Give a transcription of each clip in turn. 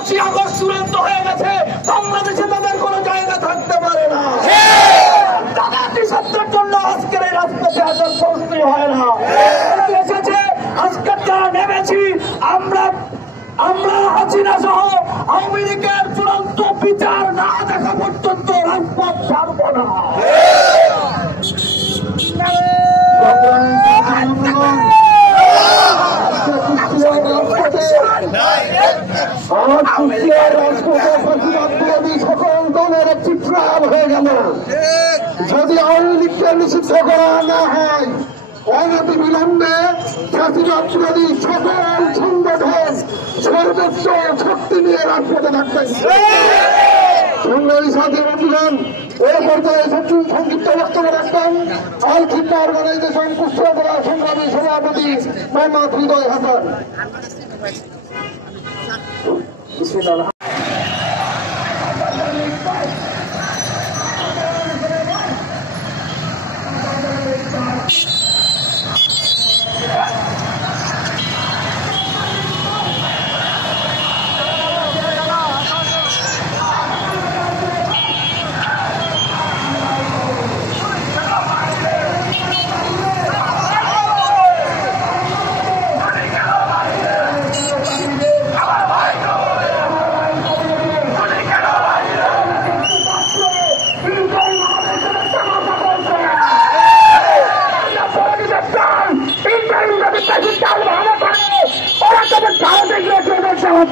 5ই August চূড়ান্ত হয়ে গেছে, বাংলাদেশে তাদের কোনো জায়গা থাকতে পারে না। জামায়াতি ছাত্রের জন্য আজকের এই রাজপথে আসার প্রশ্নই হয় না। এসেছে আজকের যারা নেমেছি, আমরা হাসিনা সহ আওয়ামী লীগের চূড়ান্ত বিচার না দেখা পর্যন্ত রাজপথ ছাড়ব না। সকল দলের একটি ট্রায়াল হয়ে গেল। যদি আওয়ামী লীগকে নিষিদ্ধ করা না হয়, অনতি বিলম্বে জাতীয় সকল সংগঠন সর্বোচ্চ শক্তি নিয়ে রাজপথে থাকবেন। সংগ্রামী সাথী বন্ধুগণ, এই পর্যায়ে সংক্ষিপ্ত বক্তব্য রাখবেন আল খিন্না অর্গানাইজেশন কুষ্টিয়া জেলার সংগ্রামী সভাপতি মোহাম্মদ হৃদয় হাসান।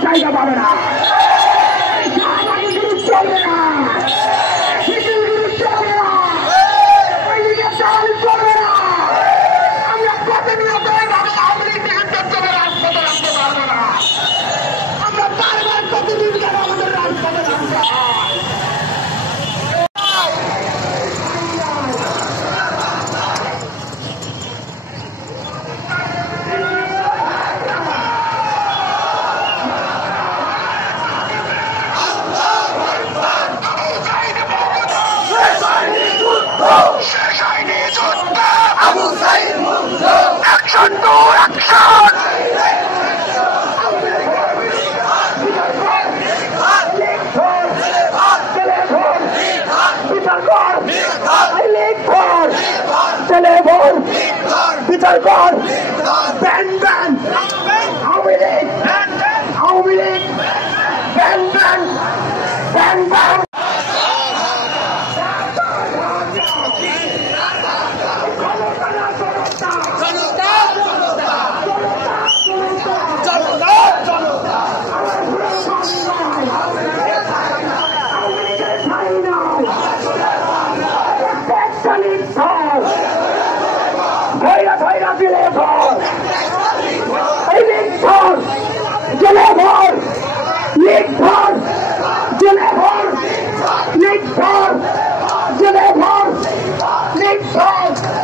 জায়গা পাবে না, চলবে না, চলবে না। আমরা প্রতিনিয়ত আওয়ামী লীগকে রাজপথে রাখতে পারবো না। আমরা বারবার প্রতিনিধি আমাদের রাজপথে রাখতে হয়। বিচার কর, ban ban Awami League, Awami League, ban ban, ban ban.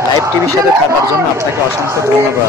Live টিভির সাথে থাকার জন্য আপনাকে অসংখ্য ধন্যবাদ।